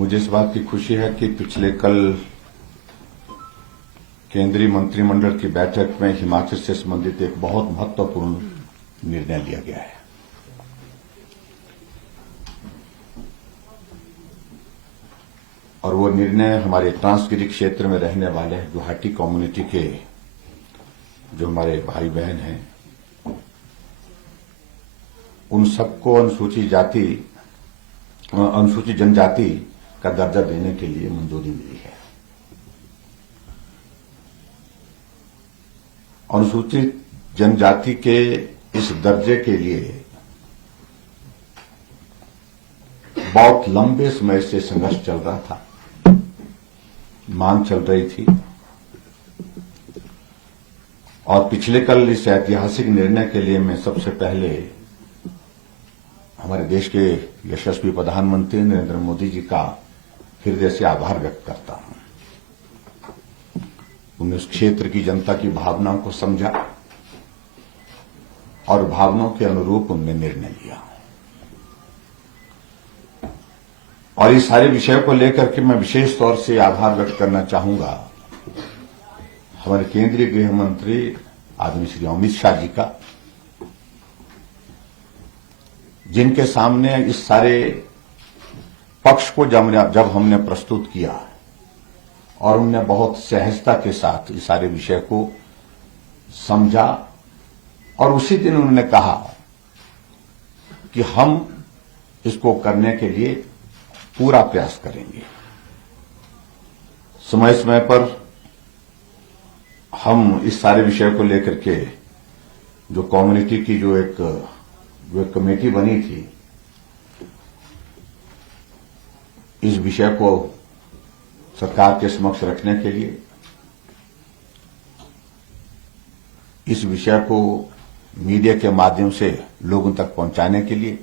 मुझे इस बात की खुशी है कि पिछले कल केंद्रीय मंत्रिमंडल की बैठक में हिमाचल से संबंधित एक बहुत महत्वपूर्ण निर्णय लिया गया है। और वो निर्णय हमारे ट्रांसगिरी क्षेत्र में रहने वाले गुवाहाटी कम्युनिटी के जो हमारे भाई बहन हैं, उन सबको अनुसूचित जनजाति का दर्जा देने के लिए मंजूरी मिली है। अनुसूचित जनजाति के इस दर्जे के लिए बहुत लंबे समय से संघर्ष चल रहा था, मांग चल रही थी और पिछले कल इस ऐतिहासिक निर्णय के लिए मैं सबसे पहले हमारे देश के यशस्वी प्रधानमंत्री नरेंद्र मोदी जी का हृदय से आभार व्यक्त करता हूं। उन्होंने उस क्षेत्र की जनता की भावनाओं को समझा और भावनाओं के अनुरूप उन्होंने निर्णय लिया। और इस सारे विषय को लेकर के मैं विशेष तौर से आभार व्यक्त करना चाहूंगा हमारे केंद्रीय गृह मंत्री आदरणीय श्री अमित शाह जी का, जिनके सामने इस सारे पक्ष को जब हमने प्रस्तुत किया और उन्होंने बहुत सहजता के साथ इस सारे विषय को समझा और उसी दिन उन्होंने कहा कि हम इसको करने के लिए पूरा प्रयास करेंगे। समय समय पर हम इस सारे विषय को लेकर के जो कम्युनिटी की जो एक कमेटी बनी थी, इस विषय को सरकार के समक्ष रखने के लिए, इस विषय को मीडिया के माध्यम से लोगों तक पहुंचाने के लिए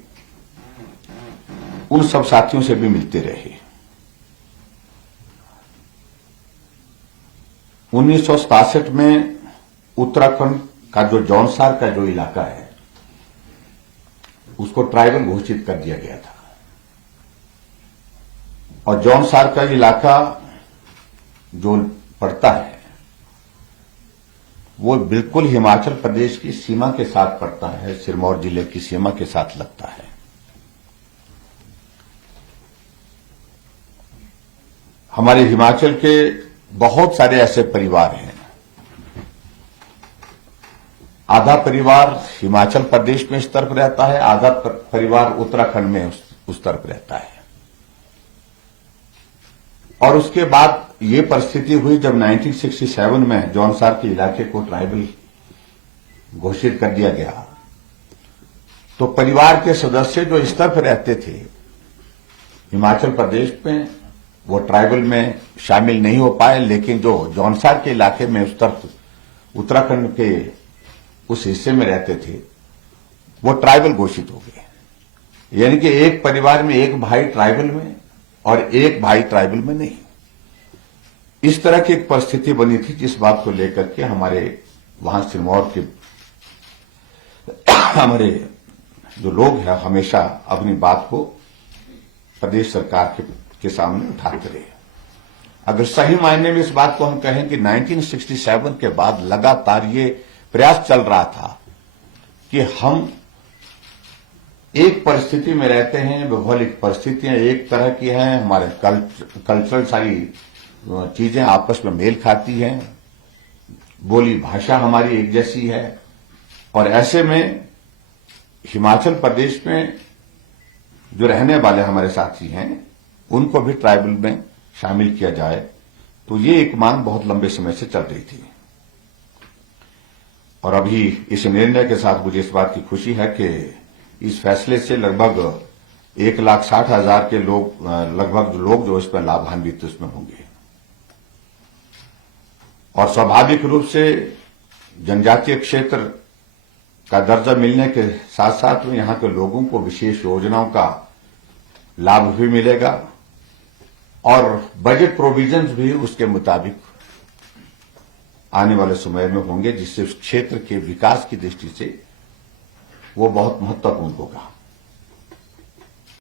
उन सब साथियों से भी मिलते रहे। 1967 में उत्तराखंड का जो जौनसार का जो इलाका है उसको ट्राइबल घोषित कर दिया गया था और जौनसार का इलाका जो पड़ता है वो बिल्कुल हिमाचल प्रदेश की सीमा के साथ पड़ता है, सिरमौर जिले की सीमा के साथ लगता है। हमारे हिमाचल के बहुत सारे ऐसे परिवार हैं, आधा परिवार हिमाचल प्रदेश में इस तरफ रहता है, आधा परिवार उत्तराखंड में उस तरफ रहता है। और उसके बाद ये परिस्थिति हुई जब 1967 में जौनसार के इलाके को ट्राइबल घोषित कर दिया गया, तो परिवार के सदस्य जो इस तरफ रहते थे हिमाचल प्रदेश में, वो ट्राइबल में शामिल नहीं हो पाए, लेकिन जो जौनसार के इलाके में उस तरफ उत्तराखंड के उस हिस्से में रहते थे वो ट्राइबल घोषित हो गए। यानी कि एक परिवार में एक भाई ट्राइबल में और एक भाई ट्राइबल में नहीं। इस तरह की एक परिस्थिति बनी थी, जिस बात को लेकर के हमारे वहां सिरमौर के हमारे जो लोग हैं हमेशा अपनी बात को प्रदेश सरकार के सामने उठाते रहे। अगर सही मायने में इस बात को हम कहें कि 1967 के बाद लगातार ये प्रयास चल रहा था कि हम एक परिस्थिति में रहते हैं, भौगोलिक परिस्थितियां एक तरह की हैं, हमारे कल्चरल सारी चीजें आपस में मेल खाती हैं, बोली भाषा हमारी एक जैसी है, और ऐसे में हिमाचल प्रदेश में जो रहने वाले हमारे साथी हैं उनको भी ट्राइबल में शामिल किया जाए। तो ये एक मांग बहुत लंबे समय से चल रही थी और अभी इस निर्णय के साथ मुझे इस बात की खुशी है कि इस फैसले से लगभग 1,60,000 के लोग जो इस पर लाभान्वित इसमें होंगे। और स्वाभाविक रूप से जनजातीय क्षेत्र का दर्जा मिलने के साथ साथ में यहां के लोगों को विशेष योजनाओं का लाभ भी मिलेगा और बजट प्रोविजंस भी उसके मुताबिक आने वाले समय में होंगे, जिससे उस क्षेत्र के विकास की दृष्टि से वो बहुत महत्वपूर्ण होगा।